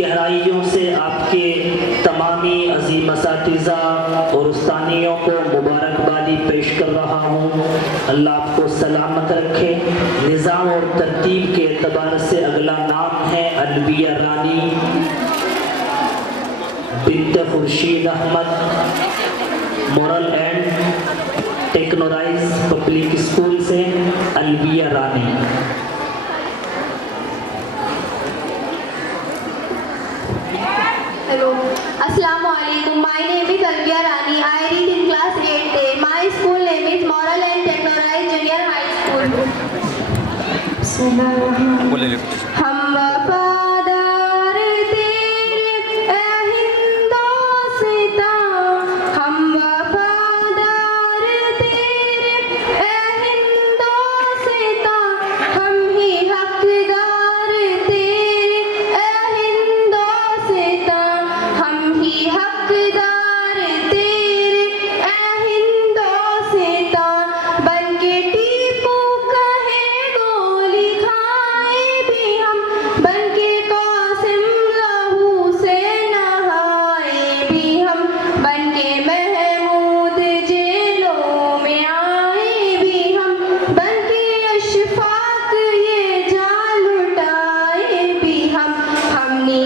गहराइयों से आपके तमामी अजीम असातिज़ा और उस्तानियों को मुबारकबादी पेश कर रहा हूँ। अल्लाह आपको सलामत रखे। निज़ाम और तरतीब के एतबार से अगला नाम है अलविया रानी बिन्त Khurshid Ahmad, moral and technorise public school से अलविया रानी। Hello, Assalamu alaikum. My name is Alviya Rani. I read in class 8A. My school name is Moral and Technorized Junior High School. हम वफादार तेरे ए हिंदोस्तां, हम वफादार तेरे ए हिंदोस्तां, हम ही हकदार तेरे ए हिंदोस्तां, हम ही हकदार तेरे ए हिंदोस्तां। बनके टीपू कहे गोली खाए भी हम, बनके कासिम लहू से नहाए भी हम, बनके महमूद जेलों में आए भी हम, बनके अशफाक ये जान लुटाए भी हम। हमने